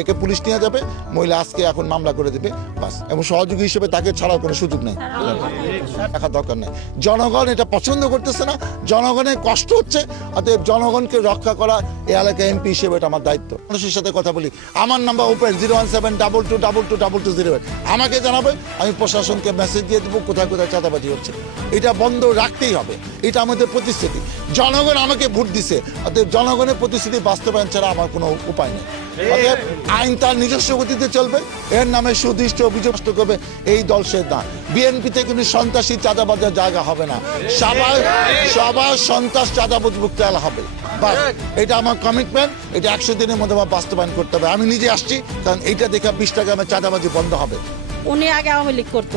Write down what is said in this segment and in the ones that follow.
একে পুলিশ নিয়ে যাবে, মহিলা আজকে এখন মামলা করে দেবে বাস, এবং সহযোগী হিসেবে তাকে ছাড়ার কোনো সুযোগ নেই, রাখার দরকার নেই। জনগণ এটা পছন্দ করতেছে না, জনগণের কষ্ট হচ্ছে, অতএব জনগণকে রক্ষা করা এই এলাকায় এমপি হিসেবে এটা আমার দায়িত্ব। মানুষের সাথে কথা বলি, আমার নাম্বার ওপেন 01722222208, আমাকে জানাবে, আমি প্রশাসনকে মেসেজ দিয়ে দেবো কোথায় কোথায় চাঁদাবাজি হচ্ছে। এটা বন্ধ রাখতেই হবে, এটা আমাদের প্রতিশ্রুতি। জনগণ আমাকে ভোট দিছে, অতএব জনগণের প্রতিশ্রুতি বাস্তবায়ন ছাড়া আমার কোনো উপায় নেই। অতএব আইন তার নিজস্ব গতিতে চলবে, এর নামে সুদৃষ্ট অভিযোগ করবে এই দল সে না। বিএনপিতে কিন্তু সন্ত্রাসী চাঁদাবাজের জায়গা হবে না, সবার সন্ত্রাস চাঁদাবাজ মুক্ত হবে, বাস এটা আমার কমিটমেন্ট। এটা 100 দিনের মধ্যে আমার বাস্তবায়ন করতে হবে। আমি নিজে আসছি, কারণ এইটা দেখে 20 টাকা আমার চাঁদাবাজি বন্ধ হবে। উনি আগে আওয়ামী লীগ করতো,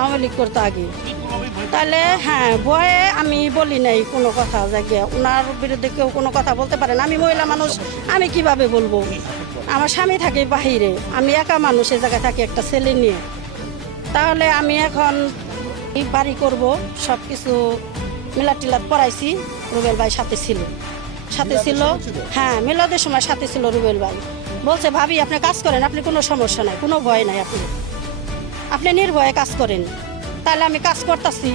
আওয়ামী লীগ করতো আগে, তাহলে হ্যাঁ ভয়ে আমি বলি নাই কোনো কথা, জায়গায় ওনার বিরুদ্ধে কেউ কোনো কথা বলতে পারে না। আমি মহিলা মানুষ, আমি কিভাবে বলবো? আমার স্বামী থাকে বাহিরে, আমি একা মানুষ, এই জায়গায় থাকি একটা ছেলে নিয়ে। তাহলে আমি এখন বাড়ি করব, সব কিছু মিলাদ টিলাদ পড়াইছি। রুবেল ভাই সাথে ছিল, হ্যাঁ মিলাদের সময় সাথে ছিল রুবেল ভাই। বলছে ভাবি আপনি কাজ করেন, আপনি কোনো সমস্যা নাই, কোনো ভয় নাই, আপনি নির্ভয়ে কাজ করেন। তাহলে আমি কাজ করতেছি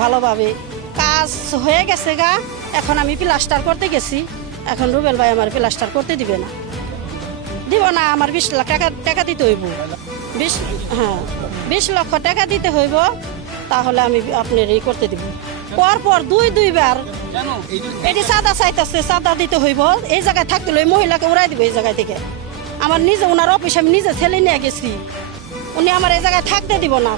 ভালোভাবে, কাজ হয়ে গেছে গা। এখন আমি প্লাস্টার করতে গেছি, এখন রুবেল ভাই আমার প্লাস্টার করতে দিবে না, আমার 20 লাখ টাকা দিতে হইব, 20 লক্ষ টাকা দিতে হইব, তাহলে আমি আপনার এই করতে দিব। পরপর দুইবার এটি চাঁদা চাইতেছে, চাঁদা দিতে হইব, এই জায়গায় থাকতে হলে মহিলাকে উড়াই দিব এই জায়গায় থেকে। আমার নিজে ওনার অফিসে আমি নিজে ছেলে নিয়ে গেছি, উনি আমার এই জায়গায় থাকতে দিব না।